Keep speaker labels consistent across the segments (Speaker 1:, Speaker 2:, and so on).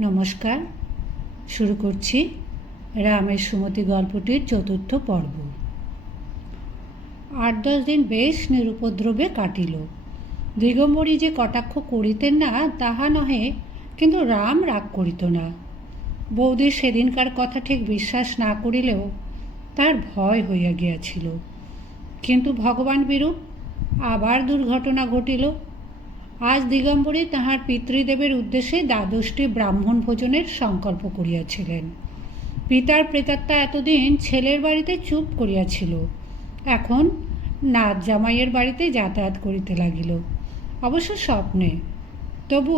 Speaker 1: নমস্কার। শুরু করছি রামের সুমতি গল্পটির চতুর্থ পর্ব। আট দশ দিন বেশ নিরুপদ্রবে কাটিল। দিগম্বরী যে কটাক্ষ করিতেন না, তাহা নহে, কিন্তু রাম রাগ করিত না। বৌদির সেদিনকার কথা ঠিক বিশ্বাস না করিলেও তার ভয় হইয়া গিয়াছিল। কিন্তু ভগবান বিরূপ, আবার দুর্ঘটনা ঘটিল। আজ দিগম্বরী তাহার পিতৃদেবের উদ্দেশ্যে দ্বাদশটি ব্রাহ্মণ ভোজনের সংকল্প করিয়াছিলেন। পিতার প্রেতাত্মা এতদিন ছেলের বাড়িতে চুপ করিয়াছিল। এখন নাথ জামাইয়ের বাড়িতে যাতায়াত করিতে লাগিল। অবশ্য স্বপ্নে, তবু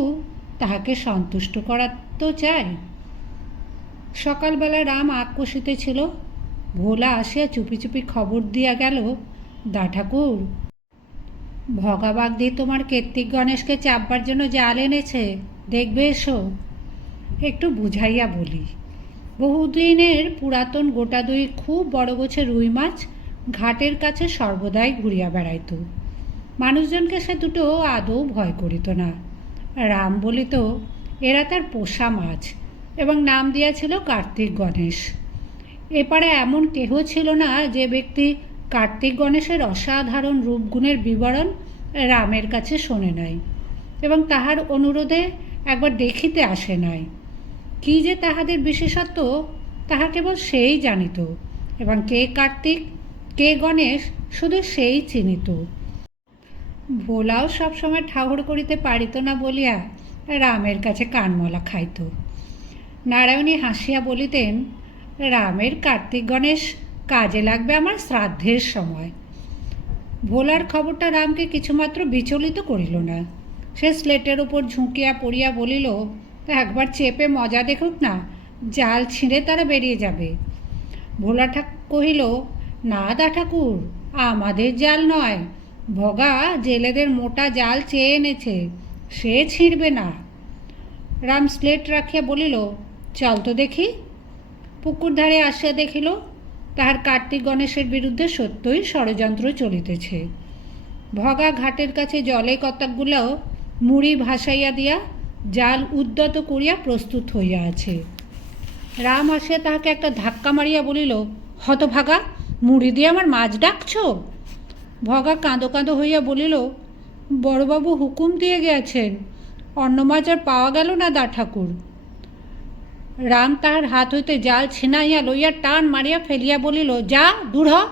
Speaker 1: তাহাকে সন্তুষ্ট করা তো চাই। সকালবেলা রাম আগ কষিতেছিল। ভোলা আসিয়া চুপি চুপি খবর দিয়া গেল, দা ঠাকুর ভগাবাগদি তোমার কর্তিক গণেশকে চাপবার জন্য জাল এনেছে। দেখবে এসো। একটু বুঝাইয়া বলি। বহুদিনের পুরাতন গোটা দুই খুব বড় গোছে রুই মাছ ঘাটের কাছে সর্বদাই ঘুরিয়া বেড়াইত। মানুষজনকে সে দুটো আদৌ ভয় করিত না। রাম বলিত, এরা তার পোষা মাছ এবং নাম দিয়াছিল কার্তিক গণেশ। এপারে এমন কেহ ছিল না যে ব্যক্তি কার্তিক গণেশের অসাধারণ রূপগুণের বিবরণ রামের কাছে শোনে নাই এবং তাহার অনুরোধে একবার দেখিতে আসে নাই। কি যে তাহাদের বিশেষত্ব, তাহা কেবল সেই জানিত এবং কে কার্তিক, কে গণেশ, শুধু সেই চিনিত। ভোলাও সবসময় ঠাহর করিতে পারিত না বলিয়া রামের কাছে কানমলা খাইত। নারায়ণী হাসিয়া বলিতেন, রামের কার্তিক গণেশ কাজে লাগবে আমার শ্রাদ্ধের সময়। ভোলার খবরটা রামকে কিছুমাত্র বিচলিত করিল না। সে স্লেটের উপর ঝুঁকিয়া পড়িয়া বলিল, একবার চেপে মজা দেখুক না, জাল ছিঁড়ে তারা বেরিয়ে যাবে। ভোলা ঠাক কহিল, না দা ঠাকুর, আমাদের জাল নয়। ভগা জেলেদের মোটা জাল চেয়ে এনেছে, সে ছিঁড়বে না। রাম স্লেট রাখিয়া বলিল, চল তো দেখি। পুকুর ধারে আসিয়া দেখিল তাহার কার্তিক গণেশের বিরুদ্ধে সত্যই ষড়যন্ত্র চলিতেছে। ভগা ঘাটের কাছে জলে কতকগুলো মুড়ি ভাসাইয়া দিয়া জাল উদ্যত করিয়া প্রস্তুত হইয়া আছে। রাম আসিয়া তাহাকে একটা ধাক্কা মারিয়া বলিল, হতভাগা, মুড়ি দিয়ে আমার মাছ ডাকছ? ভগা কাঁদো কাঁদো হইয়া বলিল, বড়বাবু হুকুম দিয়ে গেছেন অন্য মাছ আর পাওয়া গেল না দা ঠাকুর। রাম তাহার হাত হইতে জাল ছিনাইয়া লইয়া টান মারিয়া ফেলিয়া বলিল, যা, দূর হ।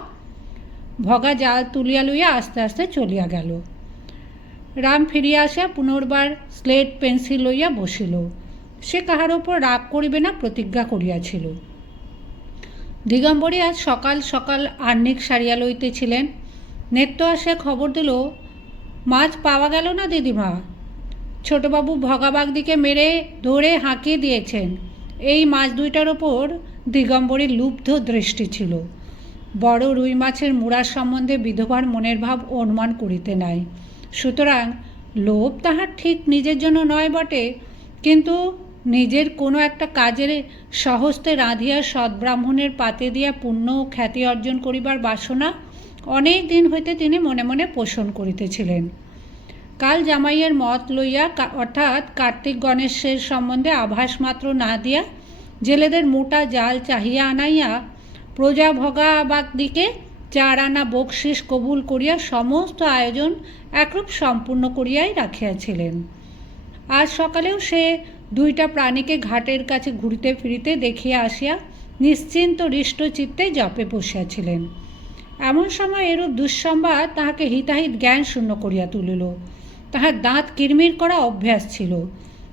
Speaker 1: ভগা জাল তুলিয়া লইয়া আস্তে আস্তে চলিয়া গেল। রাম ফিরিয়া আসিয়া পুনর্বার স্লেট, পেন্সিল লইয়া বসিল। সে কাহার ওপর রাগ করিবে না, প্রতিজ্ঞা করিয়াছিল। দিগম্বরী আজ সকাল সকাল আর্নিক সারিয়া লইতেছিলেন। নেত্য আসিয়া খবর দিল, মাছ পাওয়া গেল না দিদিমা? ছোটবাবু ভগাবাগদিকে মেরে ধরে হাঁকিয়ে দিয়েছেন। এই মাছ দুইটার ওপর দিগম্বরীর লুব্ধ দৃষ্টি ছিল। বড় রুই মাছের মুড়ার সম্বন্ধে বিধবার মনের ভাব অনুমান করিতে নাই। সুতরাং লোভ তাহার ঠিক নিজের জন্য নয় বটে, কিন্তু নিজের কোনো একটা কাজের সহস্তে রাঁধিয়া সদ্ব্রাহ্মণের পাতে দিয়া পুণ্য ও খ্যাতি অর্জন করিবার বাসনা অনেক দিন হইতে তিনি মনে মনে পোষণ করিতেছিলেন। কাল জামাইয়ের মত লইয়া অর্থাৎ কার্তিক গণেশের সম্বন্ধে আভাস মাত্র না দিয়া জেলেদের মোটা জাল চাহিয়া আনাইয়া প্রজা ভগাবাগ দিকে চার আনা বকশিস কবুল করিয়া সমস্ত আয়োজন একরূপ সম্পূর্ণ করিয়াই রাখিয়াছিলেন। আজ সকালেও সে দুইটা প্রাণীকে ঘাটের কাছে ঘুরিতে ফিরিতে দেখিয়া আসিয়া নিশ্চিন্ত হৃষ্ট চিত্তে জপে বসিয়াছিলেন। এমন সময় এরূপ দুঃসংবাদ তাহাকে হিতাহিত জ্ঞান শূন্য করিয়া তুলিল। তাহার দাঁত কিরমির করা অভ্যাস ছিল।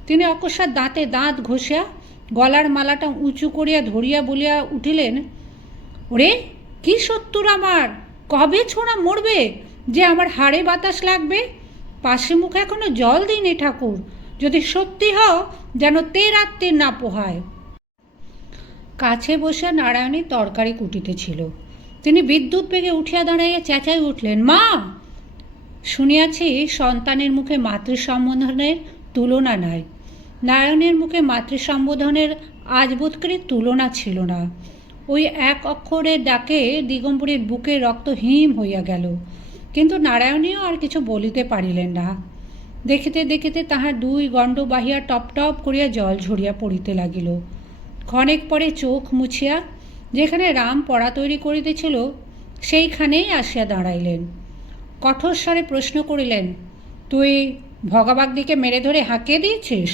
Speaker 1: তিনি অকস্মাৎ দাঁতে দাঁত ঘষিয়া গলার মালাটা উঁচু করিয়া ধরিয়া বলিয়া উঠিলেন, ওরে, কি সত্তর আমার? কবে ছোঁড়া মরবে? যে আমার হাড়ে বাতাস লাগবে? পাশে মুখে এখনও জল দিইনি ঠাকুর, যদি সত্যি হও যেন তে রাত্রির না পোহায়। কাছে বসে নারায়ণী তরকারি কুটিতেছিল তিনি বিদ্যুৎ বেগে উঠিয়া দাঁড়াইয়া চেঁচাই উঠলেন, মা শুনিয়াছি সন্তানের মুখে মাতৃ সম্বোধনের তুলনা নাই। নারায়ণের মুখে মাতৃ সম্বোধনের আজ বোধকরি তুলনা ছিল না। ওই এক অক্ষরের ডাকে দিগম্বরীর বুকে রক্ত হিম হইয়া গেল। কিন্তু নারায়ণীও আর কিছু বলিতে পারিলেন না। দেখিতে দেখিতে তাহার দুই গণ্ড বাহিয়া টপ টপ করিয়া জল ঝরিয়া পড়িতে লাগিল। ক্ষণেক পরে চোখ মুছিয়া যেখানে রাম পড়া তৈরি করিতেছিল, সেইখানেই আসিয়া দাঁড়াইলেন। কঠোর স্বরে প্রশ্ন করিলেন, তুই ভগাবাগদিকে মেরে ধরে হাঁকিয়ে দিয়েছিস?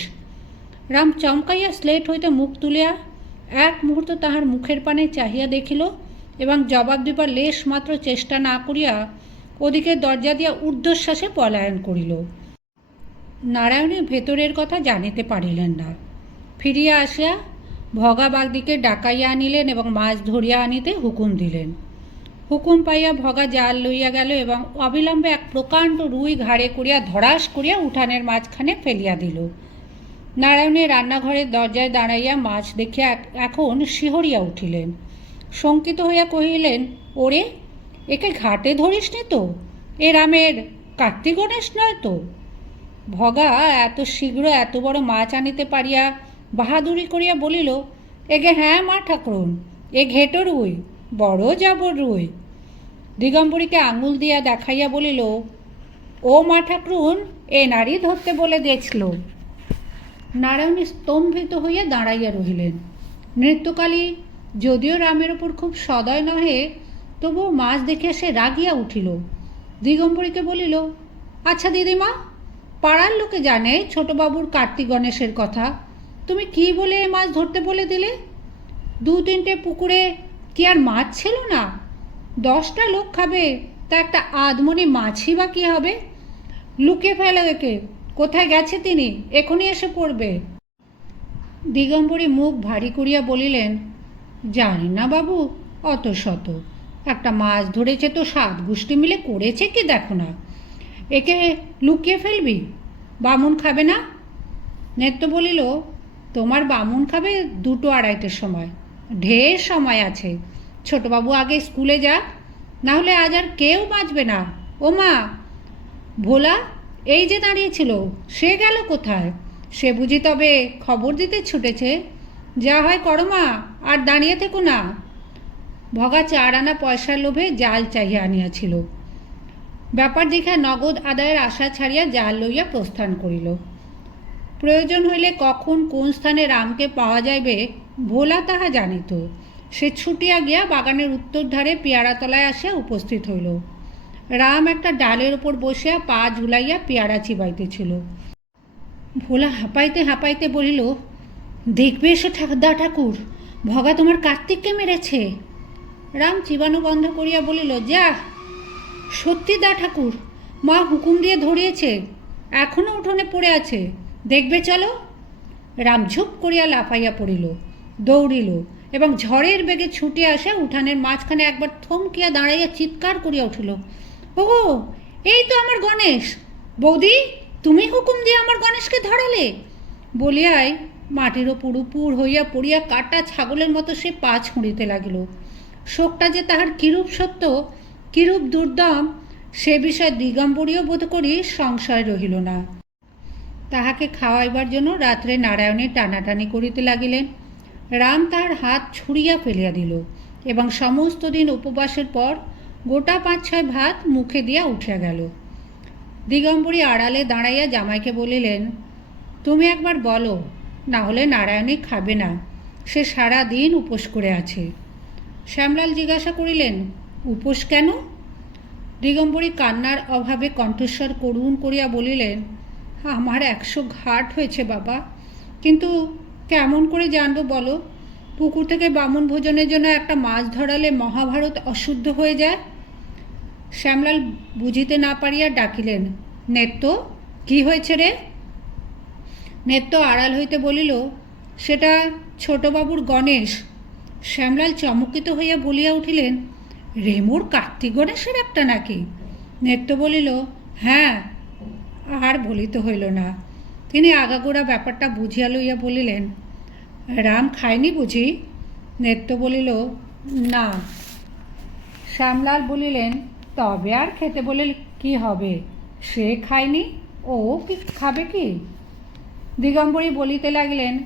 Speaker 1: রাম চমকাইয়া স্লেট হইতে মুখ তুলিয়া এক মুহূর্ত তাহার মুখের পানে চাহিয়া দেখিল এবং জবাব দিবার লেশ মাত্র চেষ্টা না করিয়া ওদিকে দরজা দিয়া ঊর্ধ্বশ্বাসে পলায়ন করিল। নারায়ণের ভেতরের কথা জানিতে পারিলেন না। ফিরিয়া আসিয়া ভগাবাগদিকে ডাকাইয়া আনিলেন এবং মাছ ধরিয়া আনিতে হুকুম দিলেন। হুকুম পাইয়া ভগা জাল লইয়া গেল এবং অবিলম্বে এক প্রকাণ্ড রুই ঘাড়ে করিয়া ধরাস করিয়া উঠানের মাঝখানে ফেলিয়া দিল। নারায়ণী রান্নাঘরের দরজায় দাঁড়াইয়া মাছ দেখিয়া এখন শিহরিয়া উঠিলেন। শঙ্কিত হইয়া কহিলেন, ওরে, একে ঘাটে ধরিসনি তো? এ রামের কার্তিক গণেশ নয় তো? ভগা এত শীঘ্র এত বড় মাছ আনিতে পারিয়া বাহাদুরি করিয়া বলিল এগে হ্যাঁ মা ঠাকুরন, এ ঘেটো রুই বড় যাবর রুই। দিগম্বরীকে আঙুল দিয়া দেখাইয়া বলিল, ও মা ঠাকুরুন, এ নারী ধরতে বলে দিয়েছিল। নারায়ণ স্তম্ভিত হইয়া দাঁড়াইয়া রহিলেন। নৃত্যকালী যদিও রামের ওপর খুব সদয় নহে, তবুও মাছ দেখিয়া সে রাগিয়া উঠিল। দিগম্বরীকে বলিল আচ্ছা দিদিমা, পাড়ার লোকে জানে ছোটবাবুর কার্তিক গণেশের কথা। তুমি কি বলে মাছ ধরতে বলে দিলে? দু তিনটে পুকুরে কি আর মাছ ছিল না? দশটা লোক খাবে, তা একটা আধমনি মাছই বা কী হবে? লুকিয়ে ফেলে একে কোথায় গেছে তিনি? এখনই এসে পড়বে। দিগম্বরী মুখ ভারী করিয়া বলিলেন, জানি না বাবু, অত শত। একটা মাছ ধরেছে তো সাত গোষ্ঠী মিলে করেছে কি দেখো না। একে লুকিয়ে ফেলবি, বামুন খাবে না? নেত্য বলিল, তোমার বামুন খাবে দুটো আড়াইটের সময়। ঢের সময় আছে। ছোটবাবু, আগে স্কুলে যাক না হলে আজ আর কেউ বাঁচবে না। ও মা, ভোলা, এই যে দাঁড়িয়েছিল, সে গেল কোথায়? সে বুঝি তবে খবর দিতে ছুটেছে। যা হয় করো মা, আর দাঁড়িয়ে থেকো না। ভগা চার আনা পয়সার লোভে জাল চাহিয়া আনিয়াছিল। ব্যাপার দেখিয়া নগদ আদায়ের আশা ছাড়িয়া জাল লইয়া প্রস্থান করিল। প্রয়োজন হইলে কখন কোন স্থানে রামকে পাওয়া যাইবে ভোলা তাহা জানিত। সে ছুটিয়া গিয়া বাগানের উত্তর ধারে পেয়ারাতলায় আসিয়া উপস্থিত হইল। রাম একটা ডালের ওপর বসিয়া পা ঝুলাইয়া পেয়ারা চিবাইতেছিল। ভোলা হাঁপাইতে হাঁপাইতে বলিল, দেখবে এসো ঠাকুরদা ঠাকুর, ভগা তোমার কার্তিককে মেরেছে। রাম চিবানো বন্ধ করিয়া বলিল, যা, সত্যি দা ঠাকুর, মা হুকুম দিয়ে ধরিয়েছে এখনও উঠোনে পড়ে আছে, দেখবে চলো? রাম ঝুপ করিয়া লাফাইয়া পড়িল। দৌড়িল এবং ঝড়ের বেগে ছুটে আসে উঠানের মাঝখানে একবার থমকিয়া দাঁড়াইয়া চিৎকার করিয়া উঠিল, ওগো, এই তো আমার গণেশ। বৌদি, তুমি হুকুম দিয়ে আমার গণেশকে ধরালে? বলিয়াই মাটির ওপর উপুর হইয়া পড়িয়া কাটা ছাগলের মতো সে পা ছুঁড়িতে লাগিল। শোকটা যে তাহার কিরূপ সত্য, কিরূপ দুর্দম, সে বিষয়ে দিগম্বরীয় বোধ করি সংশয় রহিল না। তাহাকে খাওয়াইবার জন্য রাত্রে নারায়ণের টানাটানি করিতে লাগিলেন। রাম তাহার হাত ছুঁড়িয়া ফেলিয়া দিল এবং সমস্ত দিন উপবাসের পর গোটা পাঁচ ছয় ভাত মুখে দিয়া উঠিয়া গেল। দিগম্বরী আড়ালে দাঁড়াইয়া জামাইকে বলিলেন, তুমি একবার বলো, না হলে নারায়ণী খাবে না, সে সারা দিন উপোস করে আছে শ্যামলাল জিজ্ঞাসা করিলেন, উপোস কেন দিগম্বরী কান্নার অভাবে কণ্ঠস্বর করুণ করিয়া বলিলেন, আমার একশো ঘাট হয়েছে বাবা, কিন্তু কেমন করে জানব বলো? পুকুর থেকে বামুন ভোজনের জন্য একটা মাছ ধরালে মহাভারত অশুদ্ধ হয়ে যায়? শ্যামলাল বুঝিতে না পারিয়া ডাকিলেন, নেত্য, কি হয়েছে রে? নেত্য আড়াল হইতে বলিল, সেটা ছোটবাবুর গণেশ। শ্যামলাল চমকিত হইয়া বলিয়া উঠিলেন, রেমুর কার্তিক গণেশের একটা নাকি? নেত্য বলিল হ্যাঁ। আর বলিতে হইল না। তিনি আগাগোড়া ব্যাপারটা বুঝিয়া লইয়া বলিলেন, রাম খায়নি বুঝি? নেত্য বলিল, না। শ্যামলাল বলিলেন, তবে আর খেতে বলে কি হবে? সে খায়নি, ও কি খাবে কি? দিগম্বরী বলিতে লাগলেন,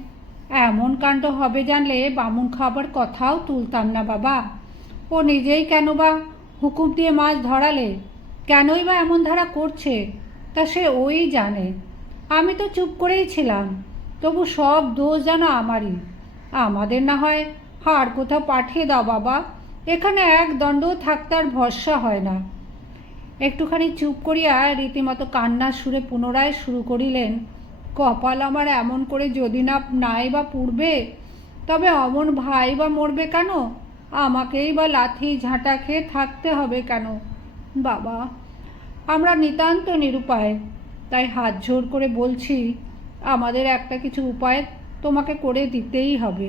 Speaker 1: এমন কাণ্ড হবে জানলে বামুন খাবার কথাও তুলতাম না বাবা। ও নিজেই কেন বা হুকুম দিয়ে মাছ ধরালে? কেনই বা এমন ধারা করছে? তা সে ওই জানে। আমি তো চুপ করেই ছিলাম। তবু সব দোষ যেন আমারই। আমাদের না হয় হার কোথাও পাঠিয়ে দাও বাবা। এখানে এক দণ্ডও থাকতে আর ভরসা হয় না। একটুখানি চুপ করিয়া রীতিমতো কান্না সুরে পুনরায় শুরু করিলেন, কপাল আমার এমন করে যদি না নাই বা পুড়বে, তবে অমন ভাই বা মরবে কেন? আমাকেই বা লাথি ঝাঁটা খেয়ে থাকতে হবে কেন? বাবা, আমরা নিতান্ত নিরুপায়। তাই হাত জোর করে বলছি, আমাদের একটা কিছু উপায় তোমাকে করে দিতেই হবে।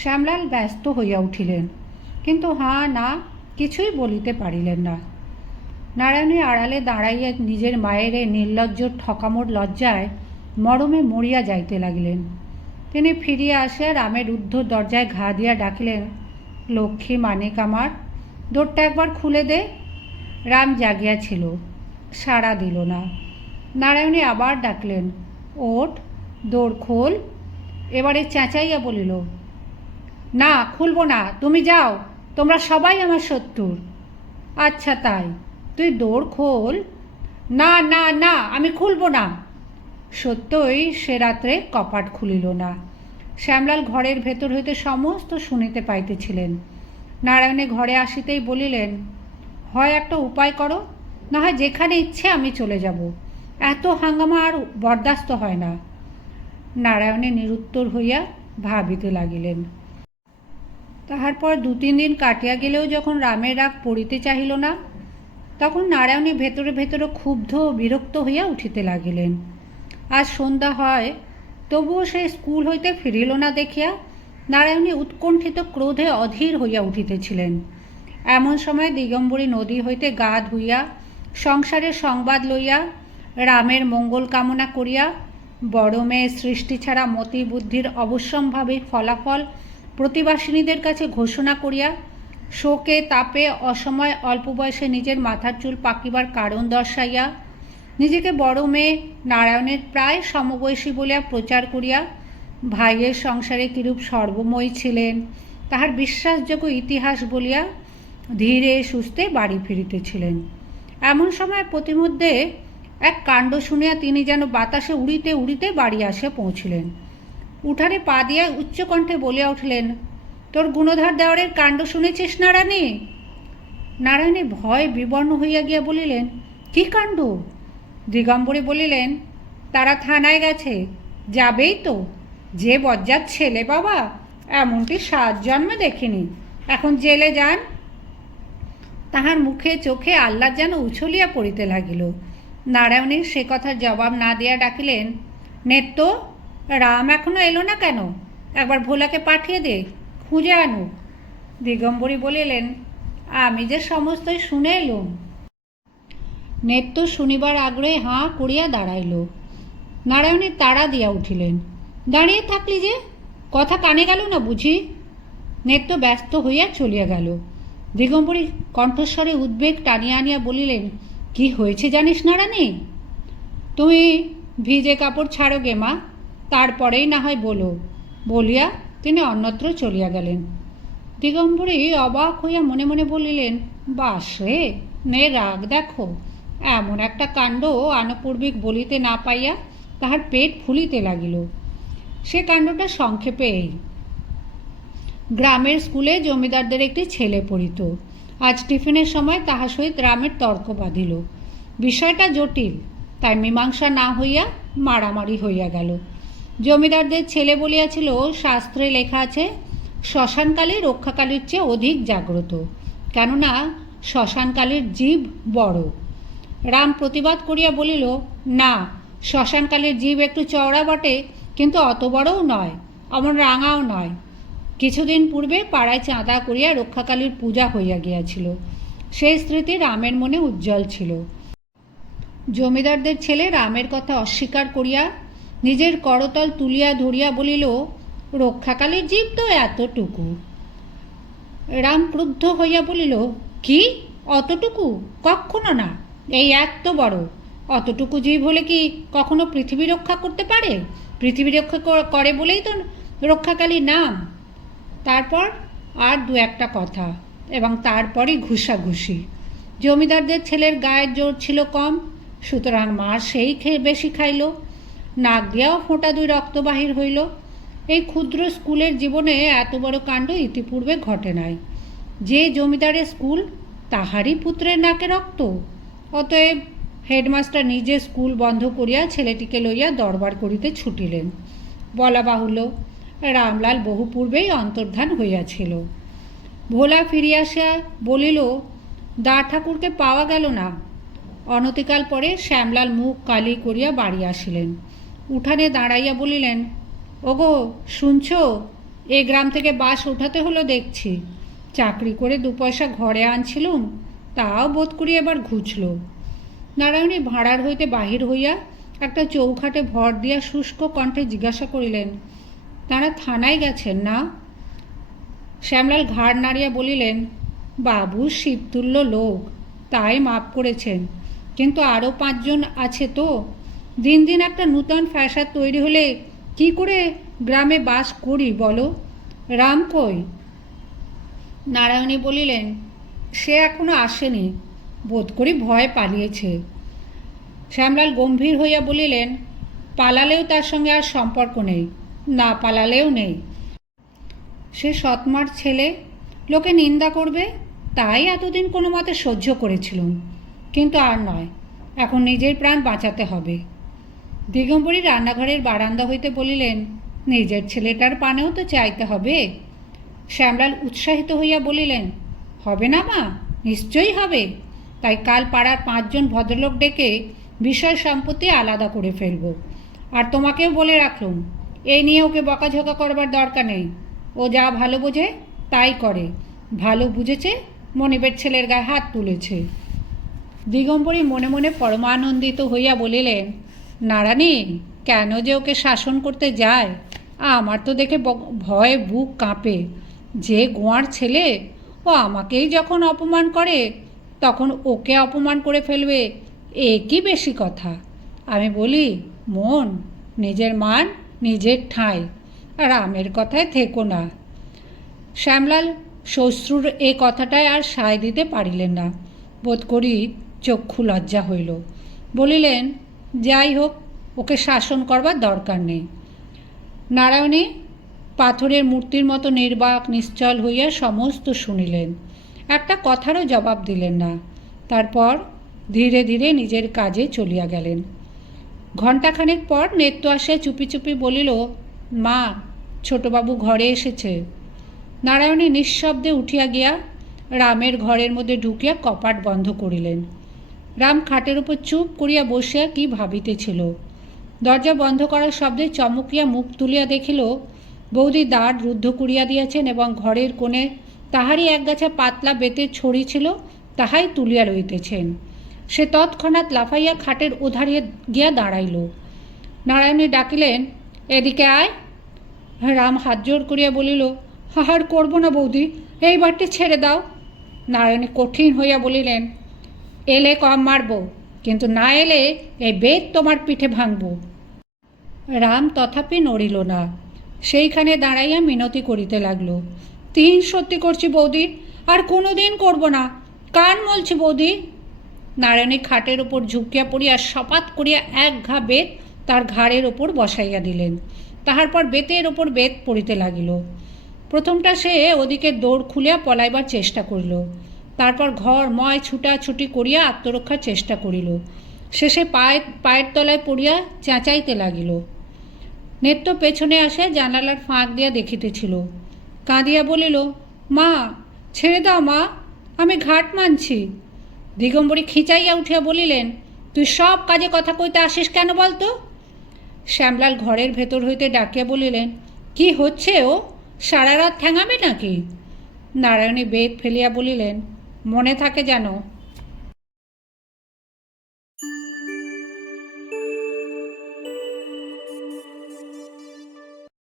Speaker 1: শ্যামলাল ব্যস্ত হইয়া উঠিলেন, কিন্তু হাঁ না কিছুই বলিতে পারিলেন না। নারায়ণী আড়ালে দাঁড়াইয়া নিজের মায়ের এই নির্লজ্জ ঠকামোর লজ্জায় মরমে মরিয়া যাইতে লাগিলেন। তিনি ফিরিয়া আসিয়া রামের ঊর্ধ্ব দরজায় ঘা দিয়া ডাকিলেন, লক্ষ্মী মানিক আমার, দোরটা একবার খুলে দে। রাম জাগিয়াছিল, সাড়া দিল না। নারায়ণী আবার ডাকলেন। ওঠ, দৌড় খোল। এবারে চেঁচাইয়া বলিল, না, খুলব না, তুমি যাও, তোমরা সবাই আমার শত্রুর। আচ্ছা তাই, তুই দৌড় খোল। না না না, আমি খুলবো না। সত্যই সে রাত্রে কপাট খুলিল না। শ্যামলাল ঘরের ভেতর হইতে সমস্ত শুনিতে পাইতেছিলেন। নারায়ণে ঘরে আসিতেই বলিলেন, হয় একটা উপায় করো, না হয় যেখানে ইচ্ছে আমি চলে যাব। এত হাঙ্গামা আর বরদাস্ত হয় না। নারায়ণে নিরুত্তর হইয়া ভাবিতে লাগিলেন। তাহার পর দু তিন দিন কাটিয়া গেলেও যখন রামের রাগ পড়িতে চাহিল না, তখন নারায়ণী ভেতরে ভেতরে ক্ষুব্ধ বিরক্ত হইয়া উঠিতে লাগিলেন। আজ সন্ধ্যা হয়, তবুও সে স্কুল হইতে ফিরিল না দেখিয়া নারায়ণী উৎকণ্ঠিত ক্রোধে অধীর হইয়া উঠিতেছিলেন। এমন সময় দিগম্বরী নদী হইতে গা ধুইয়া সংসারের সংবাদ লইয়া রামের মঙ্গল কামনা করিয়া বড় মেয়ে সৃষ্টি ছাড়া মতি বুদ্ধির অবশ্যম্ভাবী ফলাফল প্রতিবাসিনীদের কাছে ঘোষণা করিয়া শোকে তাপে অসময় অল্প বয়সে নিজের মাথার চুল পাকিবার কারণ দর্শাইয়া নিজেকে বড় মেয়ে নারায়ণের প্রায় সমবয়সী বলিয়া প্রচার করিয়া ভাইয়ের সংসারে কিরূপ সর্বময়ী ছিলেন, তাহার বিশ্বাসযোগ্য ইতিহাস বলিয়া ধীরে সুস্থে বাড়ি ফিরিতেছিলেন। এমন সময় প্রতিমধ্যে এক কাণ্ড শুনিয়া তিনি যেন বাতাসে উড়িতে উড়িতে বাড়ি আসিয়া পৌঁছিলেন। উঠানে পা দিয়া উচ্চকণ্ঠে বলিয়া উঠলেন, তোর গুণধর দেওয়ারের কাণ্ড শুনেছিস না রানী নারায়ণী ভয় বিবর্ণ হইয়া গিয়া বলিলেন, কি কাণ্ড? দিগম্বরী বলিলেন, তারা থানায় গেছে, যাবেই তো। যে বজ্জার ছেলে বাবা, এমনটি সাত জন্মে দেখিনি। এখন জেলে যান। তাহার মুখে চোখে আল্লাহ যেন উছলিয়া পড়িতে লাগিল। নারায়ণীর সে কথার জবাব না দিয়া ডাকিলেন, নেত্য, রাম এখনও এলো না কেন? একবার ভোলাকে পাঠিয়ে দে, খুঁজে আনুক। দিগম্বরী বলিলেন, আমি যে সমস্তই শুনে এলুম। নেত্য শুনিবার আগ্রহে হাঁ করিয়া দাঁড়াইল। নারায়ণী তাড়া দিয়া উঠিলেন, দাঁড়িয়ে থাকলি যে, কথা কানে গেল না বুঝি? নেত্য ব্যস্ত হইয়া চলিয়া গেল। দিগম্বরী কণ্ঠস্বরে উদ্বেগ টানিয়া আনিয়া বলিলেন কি হয়েছে জানিস না রানী তুমি ভিজে কাপড় ছাড়ো গে মা, তারপরেই না হয় বলো। বলিয়া তিনি অন্যত্র চলিয়া গেলেন। দিগম্বরী অবাক হইয়া মনে মনে বলিলেন, বাস রে, নে রাগ দেখো। এমন একটা কাণ্ড আনুপূর্বিক বলিতে না পাইয়া তাহার পেট ফুলিতে লাগিল। সে কাণ্ডটা সংক্ষেপে এই গ্রামের স্কুলে জমিদারদের একটি ছেলে পড়িত। আজ টিফিনের সময় তাহার সহিত রামের তর্ক বাঁধিল। বিষয়টা জটিল, তাই মীমাংসা না হইয়া মারামারি হইয়া গেল। জমিদারদের ছেলে বলিয়াছিল, শাস্ত্রে লেখা আছে, শ্মশানকালী রক্ষাকালীর চেয়ে অধিক জাগ্রত, কেননা শ্মশানকালীর জীব বড়। রাম প্রতিবাদ করিয়া বলিল, না, শ্মশানকালীর জীব একটু চওড়া বটে, কিন্তু অত বড়ও নয়, অমন রাঙাও নয়। কিছুদিন পূর্বে পাড়ায় চাঁদা করিয়া রক্ষাকালীর পূজা হইয়া গিয়াছিল। সেই স্মৃতি রামের মনে উজ্জ্বল ছিল। জমিদারদের ছেলে রামের কথা অস্বীকার করিয়া নিজের করতল তুলিয়া ধরিয়া বলিল রক্ষাকালীর জীব তো এতটুকু। রাম ক্রুদ্ধ হইয়া বলিল, কি? অতটুকু? কখনো না? এই এত বড়। অতটুকু জীব হলে কি কখনো পৃথিবী রক্ষা করতে পারে? পৃথিবী রক্ষা করে বলেই তো রক্ষাকালীর নাম। তারপর আর দু একটা কথা এবং তারপরই ঘুষাঘুষি। জমিদারদের ছেলের গায়ের জোর ছিল কম, সুতরাং মা সেই খেয়ে বেশি খাইল। নাক দিয়াও ফোঁটা দুই রক্ত বাহির হইল। এই ক্ষুদ্র স্কুলের জীবনে এত বড় কাণ্ড ইতিপূর্বে ঘটে নাই। যে জমিদারের স্কুল, তাহারই পুত্রের নাকে রক্ত। অতএব হেডমাস্টার নিজে স্কুল বন্ধ করিয়া ছেলেটিকে লইয়া দরবার করিতে ছুটিলেন। বলা বাহুল্য রামলাল বহু পূর্বেই অন্তর্ধান হইয়াছিল। ভোলা ফিরিয়া আসিয়া বলিল, দা ঠাকুরকে পাওয়া গেল না। অনতিকাল পরে শ্যামলাল মুখ কালি করিয়া বাড়ি আসিলেন। উঠানে দাঁড়াইয়া বলিলেন, ওগো, শুনছ? এ গ্রাম থেকে বাস উঠাতে হলো দেখছি। চাকরি করে দু পয়সা ঘরে আনছিলুম, তাও বোধ করি এবার ঘুচল। নারায়ণী ভাঁড়ার হইতে বাহির হইয়া একটা চৌখাটে ভর দিয়া শুষ্ক কণ্ঠে জিজ্ঞাসা করিলেন তারা থানায় গেছেন না? শ্যামলাল ঘাড় নাড়িয়া বলিলেন, বাবু, শিবতুল্য লোক, তাই মাপ করেছেন। কিন্তু আরও পাঁচজন আছে তো। দিন দিন একটা নূতন ফ্যাশাদ তৈরি হলে কি করে গ্রামে বাস করি বলো? রাম কই? নারায়ণী বলিলেন, সে এখনও আসেনি। বোধ করি ভয় পালিয়েছে। শ্যামলাল গম্ভীর হইয়া বলিলেন, পালালেও তার সঙ্গে আর সম্পর্ক নেই। না পালালেও নেই। সে সৎমার ছেলে, লোকে নিন্দা করবে, তাই এতদিন কোনো মতে সহ্য করেছিলুম। কিন্তু আর নয়, এখন নিজের প্রাণ বাঁচাতে হবে। দিগম্বরী রান্নাঘরের বারান্দা হইতে বলিলেন, নিজের ছেলেটার পানেও তো চাইতে হবে? শ্যামলাল উৎসাহিত হইয়া বলিলেন, হবে না মা, নিশ্চয়ই হবে। তাই কাল পাড়ার পাঁচজন ভদ্রলোক ডেকে বিষয় সম্পত্তি আলাদা করে ফেলব। আর তোমাকেও বলে রাখলুম এই নিয়ে ওকে বকাঝকা করবার দরকার নেই। ও যা ভালো বোঝে, তাই করে। ভালো বুঝেছে, মনিবের ছেলের গায়ে হাত তুলেছে। দিগম্বরী মনে মনে পরমানন্দিত হইয়া বলিলেন, নারায়ণী, কেন যে ওকে শাসন করতে যায়? আমার তো দেখে ভয়ে বুক কাঁপে। যে গোয়ার ছেলে, ও আমাকেই যখন অপমান করে, তখন ওকে অপমান করে ফেলবে, এ কি বেশি কথা? আমি বলি, মন, নিজের মান নিজের ঠাঁই, আর আমের কথায় থেকো না। শ্যামলাল শ্বশ্রুর এ কথাটায় আর সায় দিতে পারিলেন না। বোধ করি চক্ষু লজ্জা হইল। বলিলেন, যাই হোক, ওকে শাসন করবার দরকার নেই। নারায়ণী পাথরের মূর্তির মতো নির্বাক, নিশ্চল হইয়া সমস্ত শুনিলেন। একটা কথারও জবাব দিলেন না। তারপর ধীরে ধীরে নিজের কাজে চলিয়া গেলেন। ঘণ্টাখানেক পর নেত্য আসিয়া চুপি চুপি বলিল, মা, ছোটবাবু ঘরে এসেছে। নারায়ণী নিঃশব্দে উঠিয়া গিয়া রামের ঘরের মধ্যে ঢুকিয়া কপাট বন্ধ করিলেন। রাম খাটের উপর চুপ করিয়া বসিয়া কি ভাবিতেছিল। দরজা বন্ধ করার শব্দে চমকিয়া মুখ তুলিয়া দেখিল, বৌদি দ্বার রুদ্ধ করিয়া দিয়াছেন এবং ঘরের কোণে তাহারই একগাছা পাতলা বেতের ছড়ি ছিল, তাহাই তুলিয়া লইতেছেন সে তৎক্ষণাৎ লাফাইয়া খাটের ওধারিয়ে গিয়া দাঁড়াইল। নারায়ণী ডাকিলেন, এদিকে আয়। রাম হাত জোর করিয়া বলিল হাহার করব না বৌদি এইবারটি ছেড়ে দাও। নারায়ণী কঠিন হইয়া বলিলেন, এলে কম মারব, কিন্তু না এলে এই বেদ তোমার পিঠে ভাঙব। রাম তথাপি নড়িল না। সেইখানে দাঁড়াইয়া মিনতি করিতে লাগল, তিন সত্যি করছি বৌদি, আর কোনো দিন করব না। কান মলছি বৌদি। নারায়ণী খাটের ওপর ঝুঁকিয়া পড়িয়া সপাত করিয়া এক ঘা বেত তার ঘাড়ের ওপর বসাইয়া দিলেন। তাহার পর বেতের ওপর বেত পড়িতে লাগিল। প্রথমটা সে ওদিকে দৌড় খুলিয়া পলাইবার চেষ্টা করিল। তারপর ঘর, ময়, ছুটাছুটি করিয়া আত্মরক্ষার চেষ্টা করিল। শেষে পায়ে, পায়ের তলায় পড়িয়া চেঁচাইতে লাগিল। নেত্য পেছনে আসে জানালার ফাঁক দিয়া দেখিতেছিল। কাঁদিয়া বলিল, মা, ছেড়ে দাও মা, আমি ঘাট মানছি। দিগম্বরী খিঁচাইয়া উঠিয়া বলিলেন, তুই সব কাজে কথা কইতে আসিস কেন বলতো? শ্যামলাল ঘরের ভেতর হইতে ডাকিয়া বলিলেন, কি হচ্ছে ও? সারা রাত ঠ্যাঙাবে নাকি? নারায়ণী বেদ ফেলিয়া বলিলেন, মনে থাকে যেন